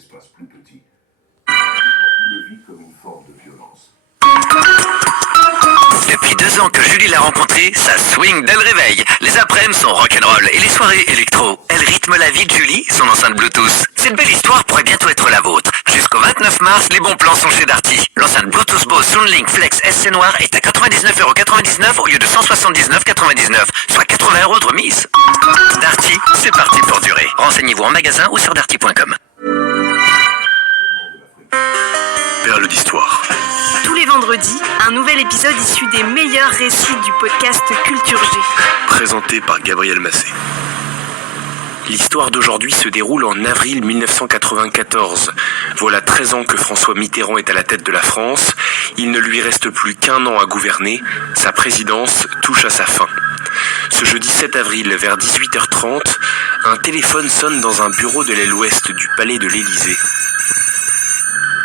espace plus petit. Le vit comme une forme de violence. Depuis 2 ans que Julie l'a rencontrée, ça swing dès le réveil. Les après-midi sont rock'n'roll et les soirées électro. Elle rythme la vie de Julie, son enceinte Bluetooth. Cette belle histoire pourrait bientôt être la vôtre. Jusqu'au 29 mars, les bons plans sont chez Darty. L'enceinte Bluetooth Bose Soundlink Flex SC Noir est à 99,99€ au lieu de 179,99€, soit 80€ de remise. Darty, c'est parti pour durer. Renseignez-vous en magasin ou sur darty.com. Perle d'histoire. Tous les vendredis, un nouvel épisode issu des meilleurs récits du podcast Culture G. Présenté par Gabriel Massé. L'histoire d'aujourd'hui se déroule en avril 1994. Voilà 13 ans que François Mitterrand est à la tête de la France. Il ne lui reste plus qu'1 an à gouverner. Sa présidence touche à sa fin. Ce jeudi 7 avril, vers 18h30, un téléphone sonne dans un bureau de l'aile ouest du palais de l'Élysée.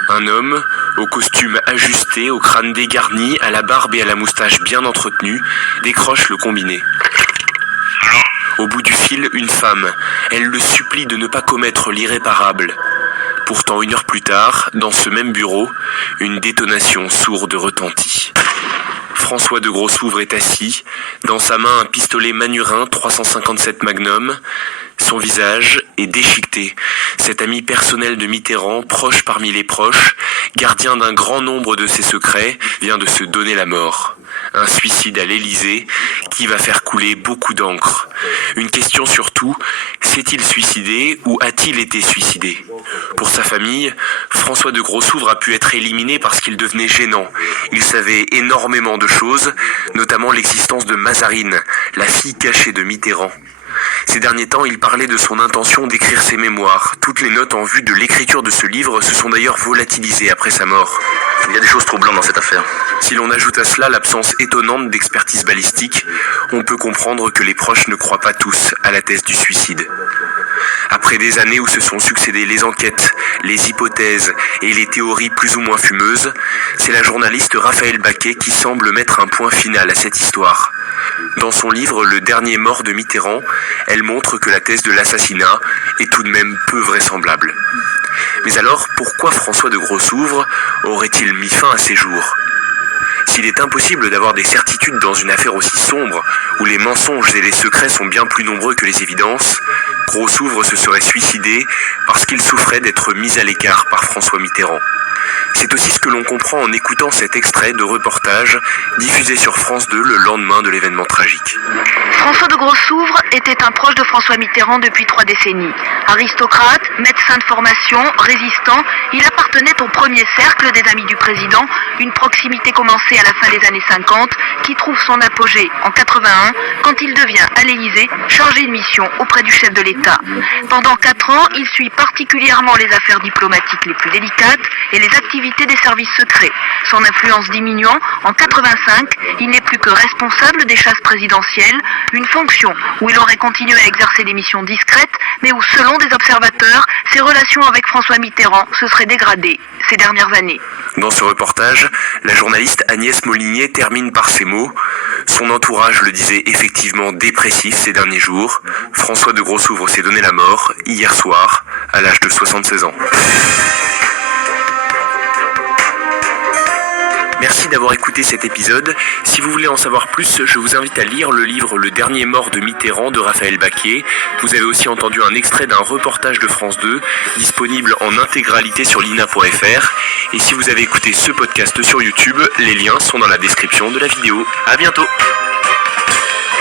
Un homme, au costume ajusté, au crâne dégarni, à la barbe et à la moustache bien entretenue, décroche le combiné. Au bout du fil, une femme. Elle le supplie de ne pas commettre l'irréparable. Pourtant, 1 heure plus tard, dans ce même bureau, une détonation sourde retentit. François de Grossouvre est assis, dans sa main un pistolet Manurin 357 Magnum. Son visage est déchiqueté. Cet ami personnel de Mitterrand, proche parmi les proches, gardien d'un grand nombre de ses secrets, vient de se donner la mort. Un suicide à l'Élysée qui va faire couler beaucoup d'encre. Une question surtout, s'est-il suicidé ou a-t-il été suicidé ? Pour sa famille, François de Grossouvre a pu être éliminé parce qu'il devenait gênant. Il savait énormément de choses, notamment l'existence de Mazarine, la fille cachée de Mitterrand. Ces derniers temps, il parlait de son intention d'écrire ses mémoires. Toutes les notes en vue de l'écriture de ce livre se sont d'ailleurs volatilisées après sa mort. Il y a des choses troublantes dans cette affaire. Si l'on ajoute à cela l'absence étonnante d'expertise balistique, on peut comprendre que les proches ne croient pas tous à la thèse du suicide. Après des années où se sont succédées les enquêtes, les hypothèses et les théories plus ou moins fumeuses, c'est la journaliste Raphaël Baquet qui semble mettre un point final à cette histoire. Dans son livre « Le dernier mort de Mitterrand », elle montre que la thèse de l'assassinat est tout de même peu vraisemblable. Mais alors, pourquoi François de Grossouvre aurait-il mis fin à ses jours ? S'il est impossible d'avoir des certitudes dans une affaire aussi sombre, où les mensonges et les secrets sont bien plus nombreux que les évidences, Grossouvre se serait suicidé parce qu'il souffrait d'être mis à l'écart par François Mitterrand. C'est aussi ce que l'on comprend en écoutant cet extrait de reportage diffusé sur France 2 le lendemain de l'événement tragique. François de Grossouvre était un proche de François Mitterrand depuis 3 décennies. Aristocrate, médecin de formation, résistant, il appartenait au premier cercle des amis du président, une proximité commencée à la fin des années 50 qui trouve son apogée en 81 quand il devient à l'Élysée chargé de mission auprès du chef de l'État. Pendant 4 ans, il suit particulièrement les affaires diplomatiques les plus délicates et les activités des services secrets. Son influence diminuant, en 85, il n'est plus que responsable des chasses présidentielles, une fonction où il aurait continué à exercer des missions discrètes, mais où, selon des observateurs, ses relations avec François Mitterrand se seraient dégradées ces dernières années. Dans ce reportage, la journaliste Agnès Molinier termine par ces mots. Son entourage le disait effectivement dépressif ces derniers jours. François de Grossouvre s'est donné la mort hier soir, à l'âge de 76 ans. Merci d'avoir écouté cet épisode. Si vous voulez en savoir plus, je vous invite à lire le livre « Le dernier mort de Mitterrand » de Raphaël Baquet. Vous avez aussi entendu un extrait d'un reportage de France 2, disponible en intégralité sur lina.fr. Et si vous avez écouté ce podcast sur YouTube, les liens sont dans la description de la vidéo. À bientôt.